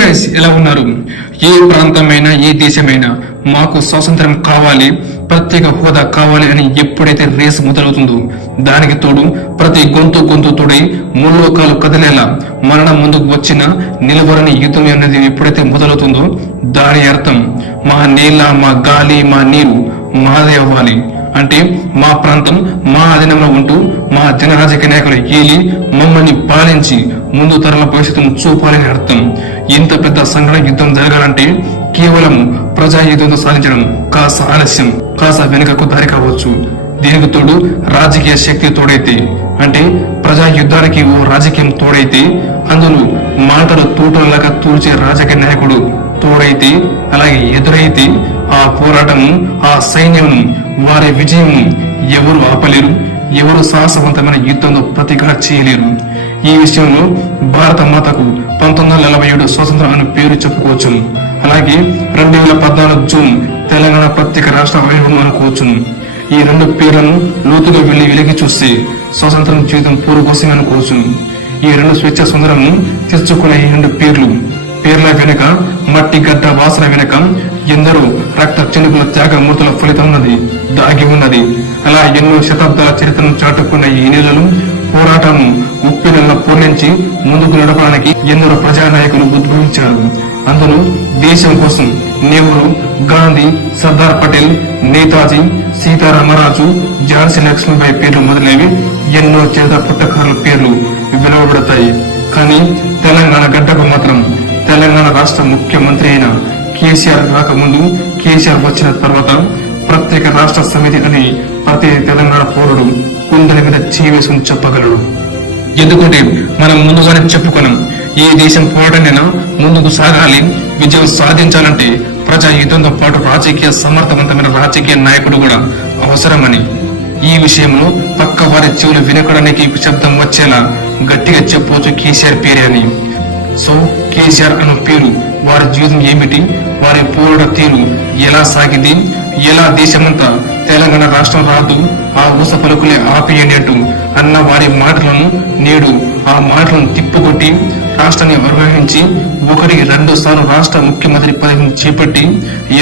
Guys, ఎలా ఉన్నారు? ఏ ప్రాంతమైనా ఏ దేశమైనా మాకు స్వాతంత్రం కావాలి, ప్రత్యేక హోదా కావాలి అని ఎప్పుడైతే రేసు మొదలవుతుందో దానికి తోడు ప్రతి గొంతు తోడై ముల్లోకాలు కదిలేలా మరణం ముందుకు వచ్చిన నిలబడని యుద్ధం అనేది ఎప్పుడైతే మొదలవుతుందో దాని అర్థం మా నేల, మా గాలి, మా నీరు మాదే అవ్వాలి. అంటే మా ప్రాంతం మా అధీనంలో ఉంటూ మా జనరాజకీయ నాయకులు ఏలి మమ్మల్ని పాలించి ముందు తరాల భవిష్యత్తును చూపాలని అర్థం. ఇంత పెద్ద సంఘటన యుద్ధం జరగాలంటే కేవలం ప్రజా యుద్ధంతో సాధించడం కాస్త ఆలస్యం, కాస్త వెనుకకు దారి కావచ్చు. దీనికి తోడు రాజకీయ శక్తి తోడైతే, అంటే ప్రజా యుద్ధానికి ఓ రాజకీయం తోడైతే, అందులో మాటలు తూటలాగా తూర్చే రాజకీయ నాయకుడు తోడైతే, అలాగే ఎదురైతే ఆ పోరాటము, ఆ సైన్యము, వారి విజయం ఎవరు ఆపలేరు, ఎవరు సాహసవంతమైన యుద్ధంలో ప్రతిఘట చేయలేరు. ఈ విషయంలో భారత మాతకు 1947 స్వాతంత్రం అనే పేరు చెప్పుకోవచ్చు. అలాగే 2014 జూన్ తెలంగాణ ప్రత్యేక రాష్ట్ర వైభవం అనుకోవచ్చు. ఈ రెండు పేర్లను లోతుగా వెలికి చూస్తే స్వాతంత్రం జీవితం పూర్వకోసం అనుకోవచ్చు. ఈ రెండు స్వేచ్ఛ సుందరము తెచ్చుకునే ఈ రెండు పేర్ల వెనుక, మట్టి గడ్డ వాసన వెనుక ఎందరో రక్త చెనుకుల త్యాగమూర్తుల ఫలితం దాగి ఉన్నది. అలా ఎన్నో శతాబ్దాల చరిత్రను చాటుకున్న ఈ నెలలు పోరాటం ఉప్పెనెల పూర్ణించి ముందుకు నడపడానికి ఎందరో ప్రజానాయకులు ఉద్భవించారు. అందులో దేశం కోసం నెహ్రూ, గాంధీ, సర్దార్ పటేల్, నేతాజీ, సీతారామరాజు, ఝాన్సీ లక్ష్మీబాయి పేర్లు మొదలైనవి ఎన్నో చరిత్ర పుట్టకారుల పేర్లు వెలువబడతాయి. కానీ తెలంగాణ గడ్డకు మాత్రం తెలంగాణ రాష్ట్ర ముఖ్యమంత్రి అయిన కేసీఆర్ రాకముందు, కేసీఆర్ వచ్చిన తర్వాత ప్రత్యేక రాష్ట్ర సమితి అని ప్రతి తెలంగాణ పౌరుడు కుండల మీద చేవేసుకుని చెప్పగలడు. ఎందుకంటే మనం ముందుగానే చెప్పుకున్నాం, ఏ దేశం పోరాటమైనా ముందుకు సాగాలి, విజయం సాధించాలంటే ప్రజా యుద్ధంతో పాటు రాజకీయ సమర్థవంతమైన రాజకీయ నాయకుడు కూడా అవసరమని. ఈ విషయంలో పక్క వారి చెవులు వినకడానికి శబ్దం వచ్చేలా గట్టిగా చెప్పవచ్చు కేసీఆర్ పేరే అని. సో కేసీఆర్ అన్న పేరు, వారి జీవితం ఏమిటి, వారి పోరాట తీరు ఎలా సాగింది, ఎలా దేశమంతా తెలంగాణ రాష్ట్రం రాదు, ఆ ఊస పలుకులే ఆపేయండి అంటూ అన్న వారి మాటలను నేడు ఆ మాటలను తిప్పుకొట్టి రాష్ట్రాన్ని నిర్వహించి 1-2 సార్లు రాష్ట్ర ముఖ్యమంత్రి పదవిని చేపట్టి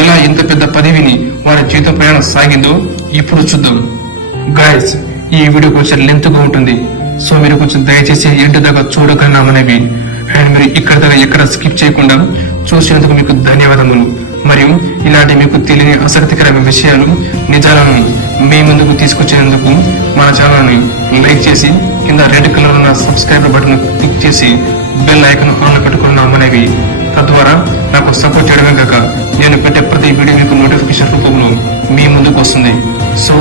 ఎలా ఇంత పెద్ద పదవిని వారి జీవిత ప్రయాణం సాగిందో ఇప్పుడు చూద్దాం. గైస్, ఈ వీడియో కొంచెం లెంత్ గా ఉంటుంది, సో మీరు కొంచెం దయచేసి ఎండ్ దాకా చూడగలనా మనవి. అండ్ మీరు ఇక్కడ దాకా ఎక్కడ స్కిప్ చేయకుండా చూసినందుకు మీకు ధన్యవాదములు. మరియు ఇలాంటి మీకు తెలియని ఆసక్తికరమైన విషయాలు, నిజాలను మీ ముందుకు తీసుకొచ్చేందుకు మన ఛానల్ని లైక్ చేసి కింద రెడ్ కలర్ ఉన్న సబ్స్క్రైబ్ బటన్ క్లిక్ చేసి బెల్ ఐకాన్ ఆన్ లో పెట్టుకున్నామనేవి. తద్వారా నాకు సపోర్ట్ చేయడమే కాక నేను పెట్టే ప్రతి వీడియో మీకు నోటిఫికేషన్ రూపంలో మీ ముందుకు వస్తుంది. So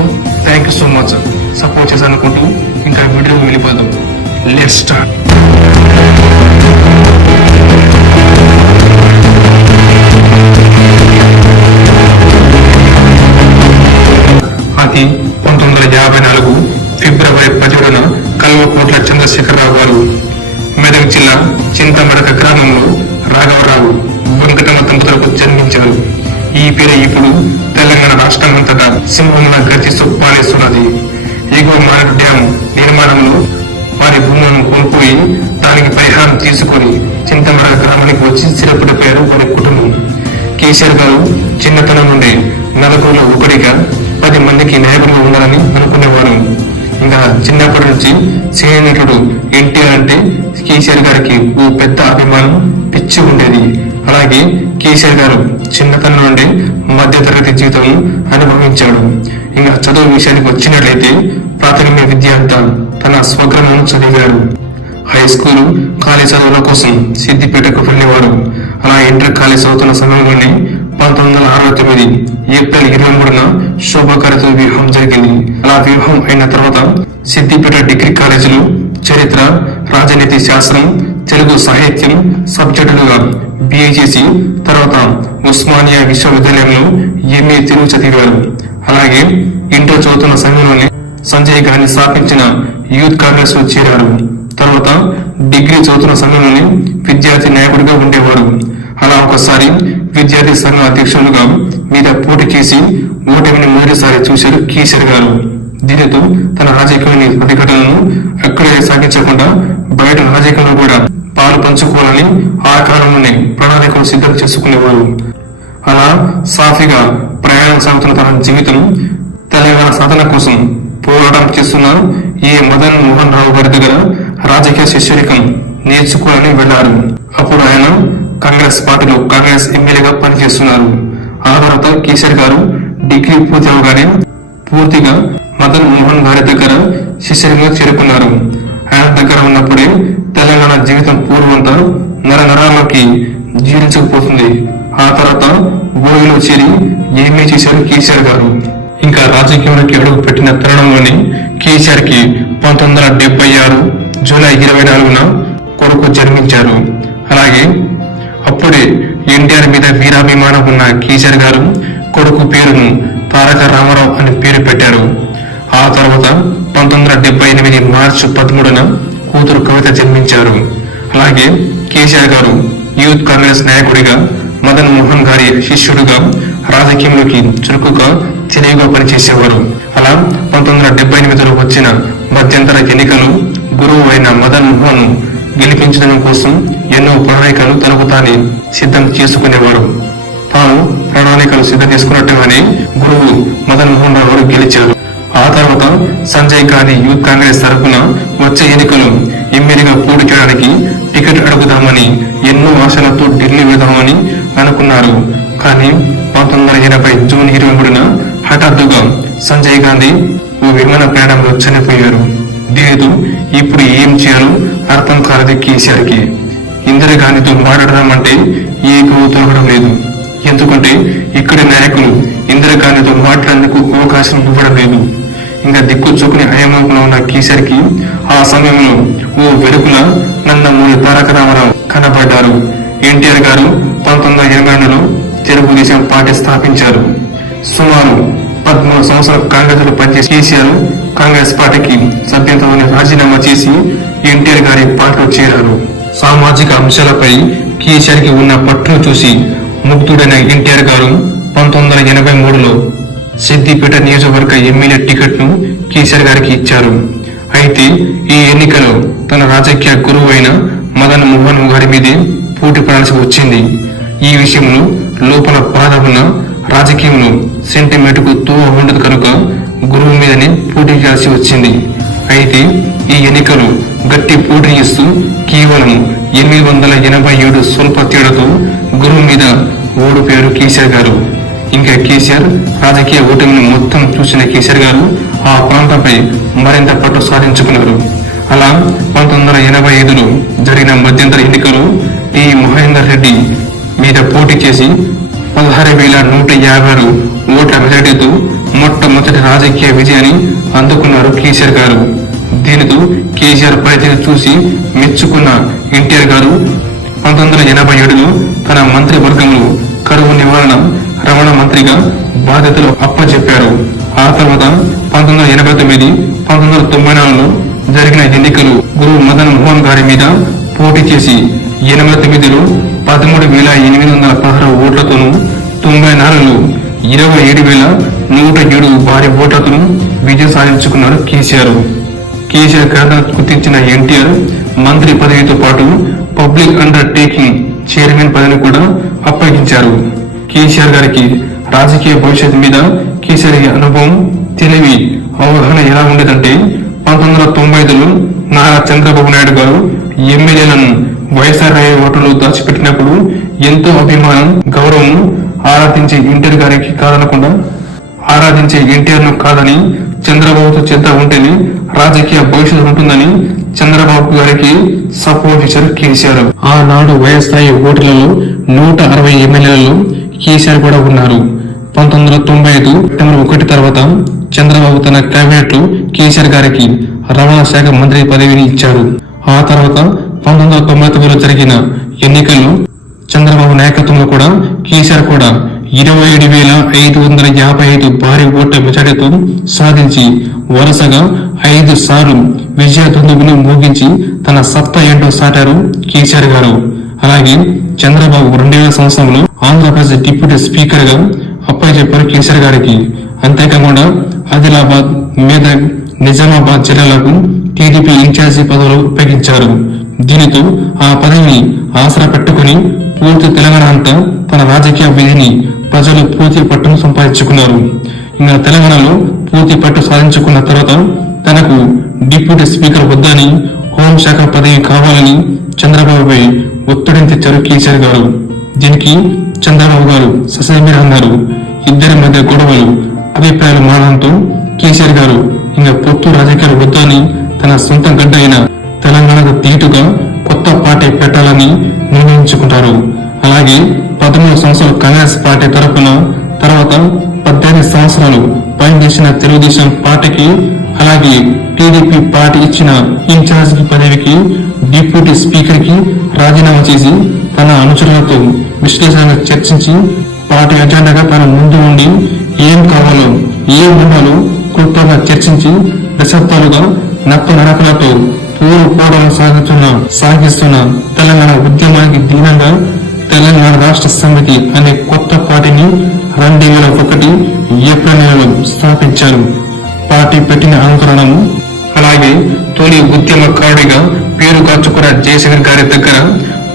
thank you so much support చేశానుకుంటూ ఇంకా వీడియోకి వెళ్ళిపోదాం. Let's start. అది 1954 ఫిబ్రవరి 17న కల్వకోట్ల చంద్రశేఖరరావు గారు మెదక్ జిల్లా చింతమడక గ్రామంలో రాఘవరావు వెంకటమ్మ దంపతులకు జన్మించారు. ఈ పేరు ఇప్పుడు తెలంగాణ రాష్ట్రమంతటా సింహంగా గర్జిస్తూ పాలిస్తున్నది. ఎగువ మానేరు డ్యాం నిర్మాణంలో వారి భూములను కోల్పోయి దానికి పరిహారం తీసుకొని చింతమడక గ్రామానికి వచ్చి స్థిరపడిపోయారు వారి కుటుంబం. కేసీఆర్ గారు చిన్నతనం నుండి నలుగురులో ఒకటిగా 10 మందికి నాయకుడిగా ఉండాలని అనుకునేవారు. ఇంకా చిన్నప్పటి నుంచి సీనియర్ నటుడు ఎన్టీఆర్ అంటే కేసీఆర్ గారికి ఓ పెద్ద అభిమానం, పిచ్చి ఉండేది. అలాగే కేసీఆర్ గారు చిన్నతనం నుండి మధ్యతరగతి జీవితం అనుభవించాడు. ఇంకా చదువు విషయానికి వచ్చినట్లయితే ప్రాథమిక విద్య అంతా తన స్వగ్రామంలో చదివాడు. హై స్కూల్, కాలేజ్ చదువుల కోసం సిద్దిపేటకు వెళ్ళేవాడు. అలా ఇంటర్ కాలేజ్ చదువుతున్న సమయంలోనే 1969 ఏప్రిల్ 23న శోభాకారితో వివాహం జరిగింది. అలా వివాహం అయిన తర్వాత సిద్దిపేట డిగ్రీ కాలేజీలో చరిత్ర, రాజనీతి శాస్త్రం, తెలుగు సాహిత్యం సబ్జెక్టులుగా BA చేసి తర్వాత ఉస్మానియా విశ్వవిద్యాలయంలో MA తెలుగు చదివారు. అలాగే ఇంటర్ చదువుతున్న సమయంలోనే సంజయ్ గాంధీ స్థాపించిన యూత్ కాంగ్రెస్ లో చేరారు. తర్వాత డిగ్రీ చదువుతున్న సమయంలోనే విద్యార్థి నాయకుడిగా ఉండేవారు. అలా ఒకసారి విద్యార్థి సంఘ అధ్యక్షులుగా మీద పోటీ చేసి ఓటమిని మొదటిసారి చూశారు కేసీఆర్ గారు. దీనితో తన రాజకీయ ప్రతిఘటనను అక్కడే సాగించకుండా బయట రాజకీయంలో కూడా పాలు పంచుకోవాలని ఆ కాలంలోనే ప్రణాళికలు సిద్ధం చేసుకునేవారు. అలా సాఫీగా ప్రయాణం సాగుతున్న తన జీవితం తెలంగాణ సాధన కోసం పోరాటం చేస్తున్న ఈ మదన్ మోహన్ రావు గారి దగ్గర రాజకీయ శిష్యరికం నేర్చుకోవాలని వెళ్లారు. అప్పుడు ఆయన కాంగ్రెస్ పార్టీలో కాంగ్రెస్ ఎమ్మెల్యేగా పనిచేస్తున్నారు. ఆ తర్వాత కేసీఆర్ గారు డిగ్రీ పూర్తి అవగానే పూర్తిగా మదన్ మోహన్ గారి దగ్గర శిష్యరికంగా చేరుకున్నారు. ఆయన దగ్గర ఉన్నప్పుడే తెలంగాణ జీవితం పూర్వంతా నరాలకి జీర్ణించకపోతుంది. ఆ తర్వాత గోవిలో చేరి ఏమీ చేశారు కేసీఆర్ గారు. ఇంకా రాజకీయంలోకి అడుగు పెట్టిన తరుణంలోనే కేసీఆర్ కి 1976 జూలై 24న కొడుకు జన్మించారు. అలాగే అప్పుడే ఎన్టీఆర్ మీద వీరాభిమానం ఉన్న కేసీఆర్ గారు కొడుకు పేరును తారక రామారావు అని పేరు పెట్టారు. ఆ తర్వాత 1978 మార్చి 13న కూతురు కవిత జన్మించారు. అలాగే కేసీఆర్ గారు యూత్ కాంగ్రెస్ నాయకుడిగా మదన్ మోహన్ గారి శిష్యుడుగా రాజకీయంలోకి చురుకుగా తెలివిగా పనిచేసేవారు. అలా 1978లో వచ్చిన మధ్యంతర ఎన్నికలు గురువు అయిన మదన్ మోహన్ గెలిపించడం కోసం ఎన్నో ప్రణాళికలు తనకు తానే సిద్ధం చేసుకునేవారు. తాను ప్రణాళికలు సిద్ధం చేసుకున్నట్టుగానే గురువు మదన్ మోహన్ రావు గారు గెలిచారు. ఆ తర్వాత సంజయ్ గాంధీ యూత్ కాంగ్రెస్ తరఫున వచ్చే ఎన్నికలు ఎమ్మెల్యేగా పోటీ చేయడానికి టికెట్ అడుగుదామని ఎన్నో ఆశలతో ఢిల్లీ వెళ్దామని అనుకున్నారు. కానీ 1980 జూన్ 23న హఠాత్తుగా సంజయ్ గాంధీ ఓ విమాన ప్రయాణంలో చనిపోయారు. దీనితో ఇప్పుడు ఏం చేయాలో అర్థం కాలేదు కేసీఆర్ కి. ఇందిరాగాంధీతో మాట్లాడదామంటే ఏ తోగడం లేదు. ఎందుకంటే ఇక్కడి నాయకులు ఇందిరాగాంధీతో మాట్లాడేందుకు అవకాశం ఇవ్వడం లేదు. ఇంకా దిక్కు చూకుని అయమంలో ఉన్న కేసీఆర్ కి ఆ సమయంలో ఓ వెలుగుల నందమూరి తారక రామారావు కనబడ్డారు. ఎన్టీఆర్ గారు 1982లో తెలుగుదేశం పార్టీ స్థాపించారు. సుమారు 13 సంవత్సరాలు కాంగ్రెస్ లో పనిచేసి కేసీఆర్ కాంగ్రెస్ పార్టీకి సభ్యత్వాన్ని రాజీనామా చేసి ఎన్టీఆర్ గారి పార్టీలో చేరారు. సామాజిక అంశాలపై కేసీఆర్ కి ఉన్న పట్టును చూసి ముగ్ధుడైన ఎన్టీఆర్ గారు 1983లో సిద్దిపేట నియోజకవర్గ ఎమ్మెల్యే టికెట్ ను కేసీఆర్ గారికి ఇచ్చారు. అయితే ఈ ఎన్నికలో తన రాజకీయ గురువు అయిన మదన్ మోహన్ గారి మీదే పోటీ పడాల్సి వచ్చింది. ఈ విషయంలో లోపల బాధ ఉన్న రాజకీయంలో సెంటిమెంట్ కు తోవ ఉండదు కనుక గురువు మీదనే పోటీ చేయాల్సి వచ్చింది. అయితే ఈ ఎన్నికలు గట్టి పోటీ ఇస్తూ కేవలం 887 స్వల్ప తేడాతో గురువు మీద ఓడిపోయారు కేసీఆర్ గారు. ఇంకా కేసీఆర్ రాజకీయ ఓటమిని మొత్తం చూసిన కేసీఆర్ గారు ఆ ప్రాంతంపై మరింత పట్టు సాధించుకున్నారు. అలా 1985లో జరిగిన మధ్యంతర ఎన్నికలు టి మహేందర్ రెడ్డి మీద పోటీ చేసి 16,156 ఓట్ల మెజార్టీతో మొట్టమొదటి రాజకీయ విజయాన్ని అందుకున్నారు కేసీఆర్ గారు. దీనితో కేసీఆర్ పనితీరు చూసి మెచ్చుకున్న ఎన్టీఆర్ గారు 1987లో తన మంత్రివర్గంలో కరువు నివారణ రవాణ మంత్రిగా బాధ్యతలు అప్పచెప్పారు. ఆ తర్వాత 1989, 1994లో జరిగిన ఎన్నికలు గురువు మదన్ మోహన్ గారి మీద పోటీ చేసి 89లో 13,816 ఓట్లతోనూ 94లో 27,107 భారీ ఓట్లతోనూ విజయం సాధించుకున్నారు కేసీఆర్. కేసీఆర్ ఘనత గుర్తించిన ఎన్టీఆర్ మంత్రి పదవితో పాటు పబ్లిక్ అండర్టేకింగ్ చైర్మన్ పదవిని కూడా అప్పగించారు. కేసీఆర్ గారికి రాజకీయ భవిష్యత్తు మీద కేసీఆర్ అనుభవం, తెలివి, అవగాహన ఎలా ఉండేదంటే 1995లో నారా చంద్రబాబు నాయుడు గారు ఎమ్మెల్యేలను వైఎస్ఆర్ ఓటర్లు దాచిపెట్టినప్పుడు ఎంతో అభిమానం, గౌరవం ఆరాధించే ఎన్టీఆర్ గారికి కాదనకుండా ఆరాధించే ఎన్టీఆర్ ను కాదని చంద్రబాబుతో చేత ఉంటేనే రాజకీయ భవిష్యత్తు ఉంటుందని చంద్రబాబు గారికి సపోర్ట్ చేశారు కేసీఆర్. ఆనాడు వైఎస్ఆర్ ఓటర్లలో 160 ఎమ్మెల్యేలలో కేసీఆర్ కూడా ఉన్నారు. 1995 సెప్టెంబర్ 1 తర్వాత చంద్రబాబు తన కేబినెట్ లో కేసీఆర్ గారికి రవాణా శాఖ మంత్రి పదవిని ఇచ్చారు. ఆ తర్వాత 1999లో జరిగిన ఎన్నికల్లో చంద్రబాబు నాయకత్వంలో కూడా కేసీఆర్ కూడా 27,555 భారీ ఓట్ల మెజార్టీతో సాధించి వరుసగా 5 సార్లు విజయ దుందుబును మోగించి తన సత్తా ఏంటో సాటారు కేసీఆర్ గారు. అలాగే చంద్రబాబు 2000 సంవత్సరంలో ఆంధ్రప్రదేశ్ డిప్యూటీ స్పీకర్ గా అప్పచెప్పారు కేసీఆర్ గారికి. అంతేకాకుండా ఆదిలాబాద్, మెదక్, నిజామాబాద్ జిల్లాలకు టీడీపీ ఇన్ఛార్జి పదవులు ఉపయోగించారు. దీనితో ఆ పదవిని ఆసరా పెట్టుకుని పూర్తి తెలంగాణ అంతా తన రాజకీయ విధిని ప్రజలు పూర్తి పట్టును సంపాదించుకున్నారు. ఇంకా తెలంగాణలో పూర్తి పట్టు సాధించుకున్న తర్వాత తనకు డిప్యూటీ స్పీకర్ వద్దని, హోంశాఖ పదవి కావాలని చంద్రబాబుపై ఒత్తిడిని తెచ్చారు కేసీఆర్ గారు. దీనికి చంద్రబాబు గారు ససేమిరా అన్నారు. ఇద్దరి మధ్య గొడవలు, అభిప్రాయాలు మారడంతో కేసీఆర్ గారు ఇంకా పొత్తు రాజకీయాలు వద్దని తన సొంత గడ్డ అయిన తెలంగాణకు తీటుగా కొత్త పార్టీ పెట్టాలని నిర్ణయించుకుంటారు. అలాగే 13 సంవత్సరాలు కాంగ్రెస్ పార్టీ తరఫున, తర్వాత 18 సంవత్సరాలు పనిచేసిన తెలుగుదేశం పార్టీకి, అలాగే టీడీపీ పార్టీ ఇచ్చిన ఇన్ఛార్జ్ పదవికి, డిప్యూటీ స్పీకర్ కి రాజీనామా చేసి తన అనుచరులతో విశ్లేషణగా చర్చించి పార్టీ అజెండాగా తన ముందు ఉండి ఏం కావాలో, ఏం ఉండాలో క్లుప్తంగా చర్చించి దశాబ్దాలుగా నప్పు నడకలతో పోరాటం సాగిస్తున్న తెలంగాణ ఉద్యమానికి దీనంగా తెలంగాణ రాష్ట్ర సమితి అనే కొత్త పార్టీని 2001 ఏప్రిల్ నెలలో స్థాపించారు. పార్టీ పెట్టిన అనుకరణము, అలాగే తొలి ఉద్యమకారుడిగా పేరు కాచుకున్న జయశంకర్ గారి దగ్గర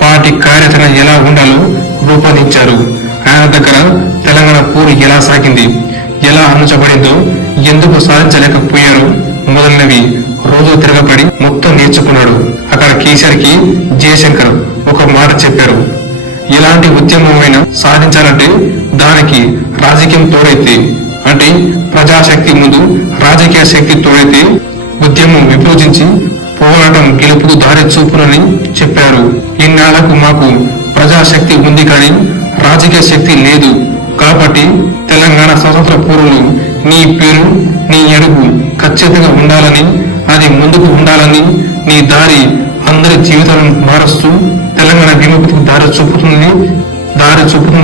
పార్టీ కార్యాచరణ ఎలా ఉండాలో రూపొందించారు. ఆయన దగ్గర తెలంగాణ పోరు ఎలా సాగింది, ఎలా అణచబడిందో, ఎందుకు సాధించలేకపోయారో మొదలైనవి రోజు తిరగబడి మొత్తం నేర్చుకున్నాడు. అక్కడ కేసీఆర్ కి జయశంకర్ ఒక మాట చెప్పారు. ఎలాంటి ఉద్యమమైనా సాధించాలంటే దానికి రాజకీయం తోడైతే, అంటే ప్రజాశక్తి ముందు రాజకీయ శక్తి తోడైతే ఉద్యమం విభజించి పోరాటం గెలుపుకు దారి చూపునని చెప్పారు. ఇన్నాళ్లకు మాకు ప్రజాశక్తి ఉంది కానీ రాజకీయ శక్తి లేదు కాబట్టి తెలంగాణ స్వాతంత్ర పూర్వంలో నీ పేరు, నీ అడుగు ఖచ్చితంగా ఉండాలని, అది ముందుకు ఉండాలని, నీ దారి అందరి జీవితాలను మారుస్తూ తెలంగాణ విముక్తికి దారి చూపుతుంది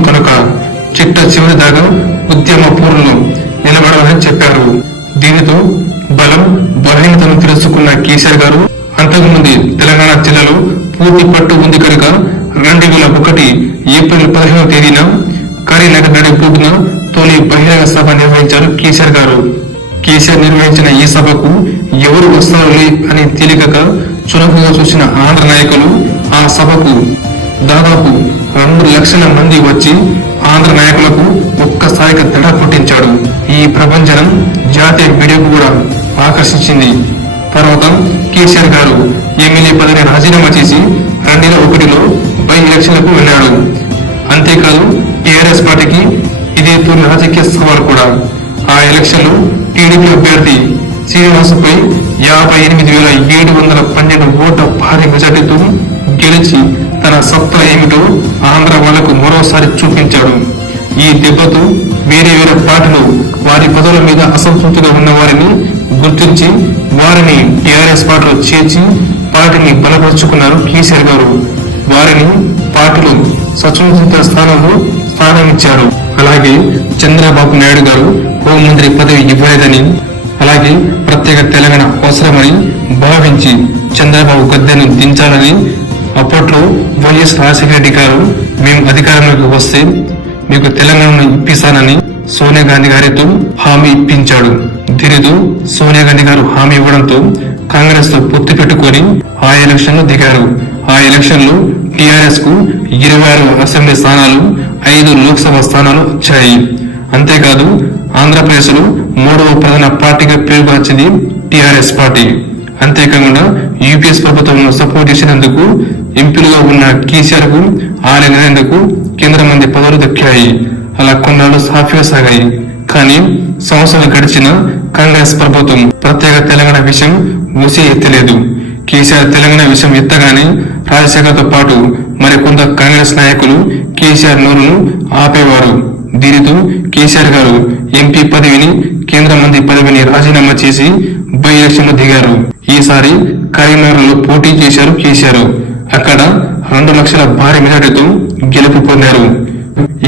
కనుక చిట్ట చివరి దాకా ఉద్యమ పూర్వలో నిలబడాలని చెప్పారు. దీనితో బలం బలహీనతను తెలుసుకున్న కేసీఆర్ గారు అంతకుముందు తెలంగాణ జిల్లాలో పూర్తి పట్టు ఉంది కనుక 2001 ఏప్రిల్ 15వ తేదీన కరీంనగర్ నడిబొడ్డున తొలి బహిరంగ సభ నిర్వహించారు కేసీఆర్ గారు. కేసీఆర్ నిర్వహించిన ఈ సభకు ఎవరు వస్తారులే అని తేలికగా చురుకుగా చూసిన ఆంధ్ర నాయకులు ఆ సభకు దాదాపు 2 లక్షల మంది వచ్చి ఆంధ్ర నాయకులకు ఒక్కసారిగా దడ కొట్టించాడు. ఈ ప్రపంచం జాతీయ మీడియాకు కూడా ఆకర్షించింది. తర్వాత కేసీఆర్ గారు ఎమ్మెల్యే పదవిని రాజీనామా చేసి 2001లో బై ఎలక్షన్లకు వెళ్లాడు. అంతేకాదు టీఆర్ఎస్ పార్టీకి ఇదే తొలి రాజకీయ సవాల్ కూడా. ఆ ఎలక్షన్ లో టీడీపీ అభ్యర్థి శ్రీనివాసపై 58,712 ఓట్ల భారీ మెజార్టీతో గెలిచి తన సత్తా ఏమిటో ఆంధ్ర వాళ్లకు మరోసారి చూపించాడు. ఈ దెబ్బతో వేరే పార్టీలు వారి పదవుల మీద అసంతృప్తిగా ఉన్న వారిని గుర్తించి వారిని టీఆర్ఎస్ పార్టీలో చేర్చి పార్టీని బలపరుచుకున్నారు కేసీఆర్ గారు. వారిని పార్టీలో సచివ స్థానంలో స్థానమిచ్చారు. అలాగే చంద్రబాబు నాయుడు గారు హోంమంత్రి పదవి ఇవ్వలేదని, అలాగే ప్రత్యేక తెలంగాణ అవసరమని భావించి చంద్రబాబు గద్దెను దించాలని అప్పట్లో వైఎస్ రాజశేఖర రెడ్డి గారు మేము అధికారంలోకి వస్తే మీకు తెలంగాణను ఇప్పిస్తానని సోనియా గాంధీ గారితో హామీ ఇప్పించాడు. దీనితో సోనియా గాంధీ గారు హామీ ఇవ్వడంతో కాంగ్రెస్ తో పొత్తు పెట్టుకుని ఆ ఎలక్షన్ లో దిగారు. ఆ ఎలక్షన్ లో టీఆర్ఎస్ కు 26 అసెంబ్లీ స్థానాలు, 5 లోక్సభ స్థానాలు వచ్చాయి. అంతేకాదు ఆంధ్రప్రదేశ్ లో 3వ ప్రధాన పార్టీగా పేరుగాంచింది టీఆర్ఎస్ పార్టీ. అంతేకాకుండా యూపీఎస్ ప్రభుత్వం సపోర్ట్ చేసినందుకు ఎంపీలుగా ఉన్న కేసీఆర్ కు ఆలయకు కేంద్ర మంత్రి పదవులు దక్కాయి. అలా కొన్నాళ్ళు సాఫీగా సాగాయి. కానీ సంవత్సరాలు గడిచిన కాంగ్రెస్ ప్రభుత్వం ప్రత్యేక తెలంగాణ విషయం ఊసి ఎత్తలేదు. కేసీఆర్ తెలంగాణ విషయం ఎత్తగానే రాజశేఖర్తో పాటు మరికొంత కాంగ్రెస్ నాయకులు కేసీఆర్ నోరును ఆపేవారు. దీనితో కేసీఆర్ గారు ఎంపీ పదవిని, కేంద్ర మంత్రి పదవిని రాజీనామా చేసి బై ఎలక్షన్ లో దిగారు. ఈసారి కరీంనగర్ లో పోటీ చేశారు కేసీఆర్. అక్కడ 2 లక్షల భారీ మెజార్టీతో గెలుపు పొందారు.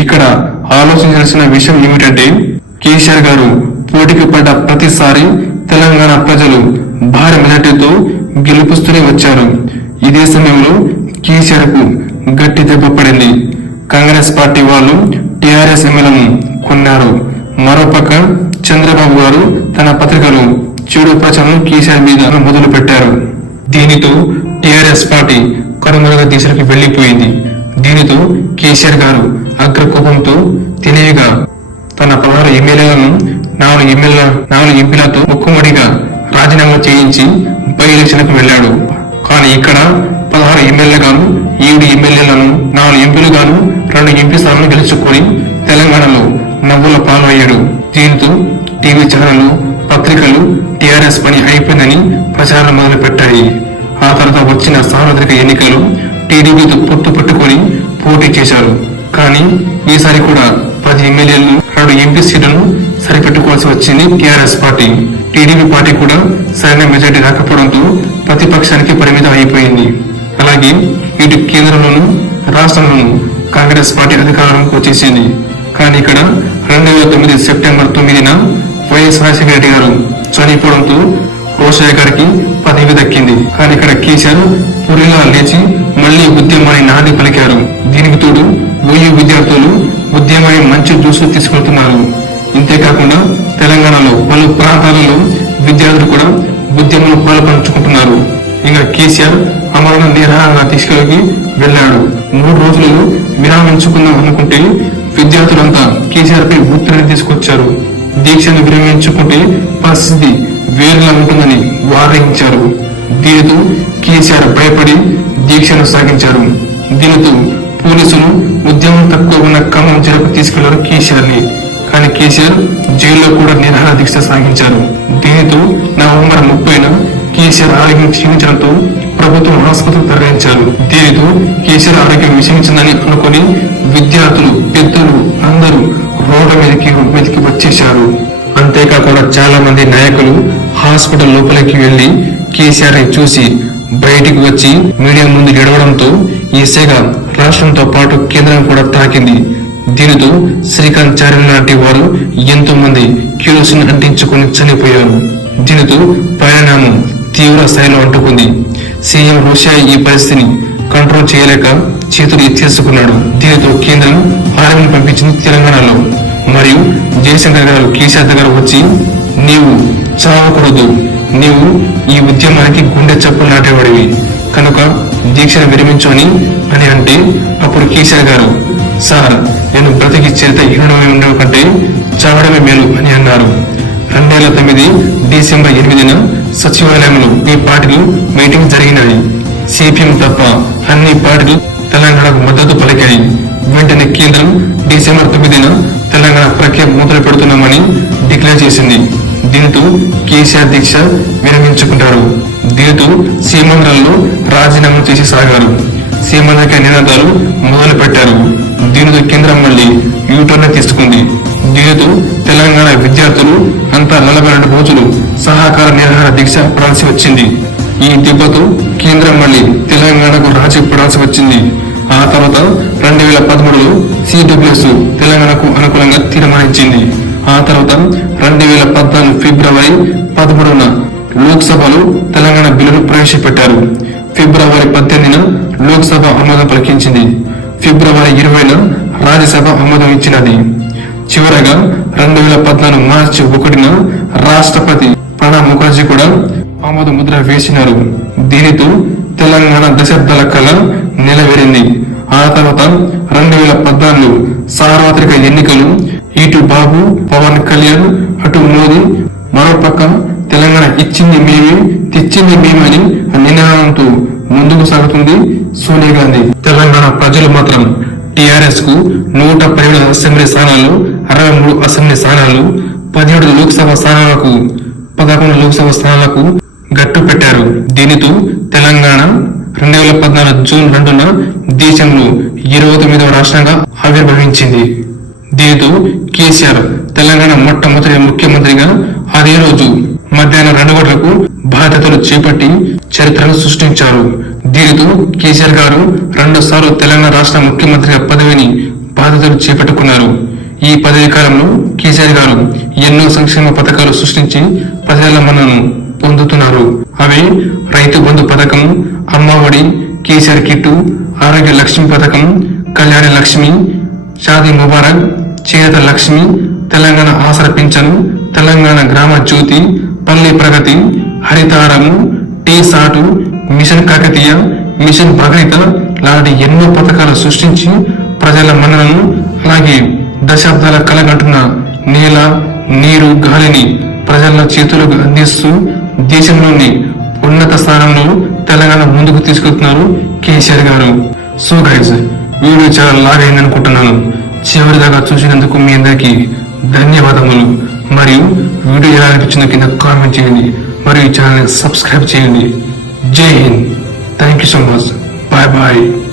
ఇక్కడ ఆలోచించాల్సిన విషయం ఏమిటంటే కేసీఆర్ గారు పోటీకి పడ్డ ప్రతిసారి తెలంగాణ ప్రజలు భారీ మెజార్టీతో గెలుపుస్తూనే వచ్చారు. ఇదే సమయంలో కేసీఆర్ కు గట్టి దెబ్బ పడింది. కాంగ్రెస్ పార్టీ వాళ్ళు టీఆర్ఎస్ ఎమ్మెల్యేలను కొన్నారు. మరోపక్క చంద్రబాబు గారు తన పత్రికలో చెడు ప్రచారం కేసీఆర్ మీద మొదలు పెట్టారు. దీనితో టీఆర్ఎస్ పార్టీ కనుమరుగ దిశకి వెళ్లిపోయింది. దీనితో కేసీఆర్ గారు అగ్రకోపంతో తెలివిగా తన 16 ఎమ్మెల్యేలను 4 ఎంపీలతో ముక్కుమడిగా రాజీనామా చేయించి బై ఎలక్షన్లకు వెళ్లాడు. కానీ ఇక్కడ 16 ఎమ్మెల్యే గాను 7 ఎమ్మెల్యేలను 4 ఎంపీలు గాను 2 ఎంపీ స్థానాలను గెలుచుకొని తెలంగాణలో నవ్వుల పాలు అయ్యాడు. దీంతో టీవీ ఛానళ్లు, పత్రికలు టీఆర్ఎస్ పని అయిపోయిందని ప్రచారం మొదలు పెట్టాయి. ఆ తర్వాత వచ్చిన సార్వత్రిక ఎన్నికలు టీడీపీతో పొత్తు పట్టుకొని పోటీ చేశారు. కానీ ఈసారి కూడా 10 ఎమ్మెల్యేలను 2 ఎంపీ సీట్లను సరిపెట్టుకోవాల్సి వచ్చింది టీఆర్ఎస్ పార్టీ. టీడీపీ పార్టీ కూడా సరైన మెజార్టీ రాకపోవడంతో ప్రతిపక్షానికి పరిమితం అయిపోయింది. అలాగే ఇటు కేంద్రంలోనూ రాష్ట్రంలోనూ కాంగ్రెస్ పార్టీ అధికారంలోకి వచ్చేసింది. కానీ ఇక్కడ 2009 సెప్టెంబర్ 9న వైఎస్ రాజశేఖర రెడ్డి గారు చనిపోవడంతో రోషయ్య గారికి పదవి దక్కింది. కానీ ఇక్కడ కేసీఆర్ పురిలా లేచి మళ్లీ ఉద్యమాన్ని నాంది పలికారు. దీనికి తోడు 1000 విద్యార్థులు ఉద్యమాన్ని మంచి దూసుకు తీసుకెళ్తున్నారు. ఇంతేకాకుండా తెలంగాణలో పలు ప్రాంతాలలో విద్యార్థులు కూడా ఉద్యమంలో పాల్పంచుకుంటున్నారు. ఇంకా కేసీఆర్ అమరణ నిరాహార దీక్షలోకి వెళ్లాడు. 3 రోజులు విరామించుకుందాం అనుకుంటే విద్యార్థులంతా కేసీఆర్ పై ఒత్తిడిని తీసుకొచ్చారు. దీక్షను విరమించుకుంటే పరిస్థితి వేరులా ఉంటుందని వారించారు. దీనితో కేసీఆర్ భయపడి దీక్షను సాగించారు. దీనితో పోలీసులు ఉద్యమం తక్కువ ఉన్న ఖమ్మం జిల్లాకు తీసుకెళ్లారు కేసీఆర్ ని. కానీ కేసీఆర్ జైల్లో కూడా నిరాహార దీక్ష సాగించారు. దీనితో నవంబర్ 30న కేసీఆర్ ఆరోగ్యం క్షీణించడంతో ప్రభుత్వం ఆసుపత్రికి తరలించారు. దీనితో కేసీఆర్ ఆరోగ్యం విషమించిందని అనుకుని విద్యార్థులు, పెద్దలు అందరూ రోడ్డు మీదకి వచ్చేశారు. అంతేకాకుండా చాలా మంది నాయకులు హాస్పిటల్ లోపలికి వెళ్లి కేసీఆర్ ని చూసి బయటికి వచ్చి మీడియా ముందు ఏడవడంతో ఈ సెగ రాష్ట్రంతో పాటు కేంద్రం కూడా తాకింది. దీనితో శ్రీకాంత్ చార్యులు లాంటి వారు ఎంతో మంది కిరోసిన్ అంటించుకుని చనిపోయారు. దీనితో పరిణామం తీవ్ర స్థాయిలో అంటుకుంది. సీఎం రోషయ్య ఈ పరిస్థితిని కంట్రోల్ చేయలేక చేతులు ఎత్తేసుకున్నాడు. దీనితో కేంద్రం ఆర్మీని పంపించింది తెలంగాణలో. మరియు జయశంకర్ గారు కేసీఆర్ దగ్గర వచ్చి, నీవు చావకూడదు, నీవు ఈ ఉద్యమానికి గుండె చప్పులు నాటేవాడివి కనుక దీక్షను విరమించు అని అంటే అప్పుడు కేసీఆర్ గారు, సార్ నేను బ్రతికి చేత హీనమే ఉండడం కంటే చావడమే మేలు అని అన్నారు. 2009 డిసెంబర్ 8న సచివాలయంలో ఈ పార్టీలు మీటింగ్ జరిగినాయి. సిపిఎం తప్ప అన్ని పార్టీలు తెలంగాణకు మద్దతు పలికాయి. వెంటనే కేంద్రం డిసెంబర్ 9న తెలంగాణ ప్రక్రియ మొదలు పెడుతున్నామని డిక్లేర్ చేసింది. దీంతో కేసీఆర్ దీక్ష విరమించుకుంటారు. దీంతో సీమాంధ్రాల్లో రాజీనామా చేసి సాగారు. సీమాంధ్రక నినాదాలు మొదలు పెట్టారు. దీనితో కేంద్రం మళ్లీ యూటర్న్ తీసుకుంది. దీనితో తెలంగాణ విద్యార్థులు అంతా 42 రోజులు సహకార నిరాహార దీక్ష పడాల్సి వచ్చింది. ఈ దెబ్బతో కేంద్రం మళ్లీ తెలంగాణకు రాజీ పడాల్సి వచ్చింది. ఆ తర్వాత 2013లో సిడబ్ల్యూఎస్ తెలంగాణకు అనుకూలంగా తీర్మానించింది. ఆ తర్వాత 2014 ఫిబ్రవరి 13న లోక్సభలో తెలంగాణ బిల్లును ప్రవేశపెట్టారు. ఫిబ్రవరి 18న లోక్సభ ఆమోదం పలికించింది. ఫిబ్రవరి 20న రాజ్యసభ ఆమోదం ఇచ్చినది. చివరగా 2014 మార్చి 1న రాష్ట్రపతి ప్రణబ్ ముఖర్జీ కూడా ఆమోద ముద్ర వేసినారు. దీనితో తెలంగాణ దశాబ్దాల కళ నెలవేరింది. ఆ తర్వాత 2014 సార్వత్రిక ఎన్నికలు. ఇటు బాబు, పవన్ కళ్యాణ్, అటు మోదీ, మరోపక్క తెలంగాణ ఇచ్చింది మేమే, తెచ్చింది మేమని నినాదంతో ముందుకు సాగుతుంది సోనియా గాంధీ. తెలంగాణ ప్రజలు మాత్రం టీఆర్ఎస్ కు 117 అసెంబ్లీ స్థానాలు, 63 అసెంబ్లీ స్థానాలు, 17 లోక్సభ స్థానాలకు 11 లోక్సభ స్థానాలకు గట్టు పెట్టారు. దీనితో తెలంగాణ 2014 జూన్ 2న దేశంలో 29వ రాష్ట్రంగా ఆవిర్భవించింది. దీనితో కేసీఆర్ తెలంగాణ మొట్టమొదటి ముఖ్యమంత్రిగా అదే రోజు మధ్యాహ్నం 2 గంటలకు బాధ్యతలు చేపట్టి చరిత్రను సృష్టించారు. దీనితో కేసీఆర్ గారు 2 సార్లు తెలంగాణ రాష్ట్ర ముఖ్యమంత్రిగా పదవిని బాధ్యతలు చేపట్టుకున్నారు. ఈ పదవి కాలంలో కేసీఆర్ గారు ఎన్నో సంక్షేమ పథకాలు సృష్టించి ప్రజల మన్ననను పొందుతున్నారు. అవి రైతు బంధు పథకం, అమ్మఒడి, కేసీఆర్ కిట్టు, ఆరోగ్య లక్ష్మి పథకం, కళ్యాణ లక్ష్మి, షాదీ ముబారక్, చేనేత లక్ష్మి, తెలంగాణ ఆసరా పింఛను, తెలంగాణ గ్రామ జ్యోతి, పల్లె ప్రగతి, హరితారము, టీ సాటు, మిషన్ కాకతీయ, మిషన్ భగీరథ, లాంటి ఎన్నో పథకాలు సృష్టించి ప్రజల మన్ననను అలాగే దశాబ్దాల కలగంటున్న నేల, నీరు, గాలిని ప్రజల చేతులకు అందిస్తూ దేశంలోని ఉన్నత స్థానంలో తెలంగాణ ముందుకు తీసుకెళ్తున్నారు కేసీఆర్ గారు. సో గైస్, వీడియో చాలా లాగ్ అయింది అనుకుంటున్నాను. చివరి దాకా చూసినందుకు మీ అందరికీ ధన్యవాదములు. మరియు వీడియో ఎలా అనిపించిందో కింద కామెంట్ చేయండి మరియు ఛానల్ సబ్స్క్రైబ్ చేయండి. జై హింద్. Thank you so much. Bye bye.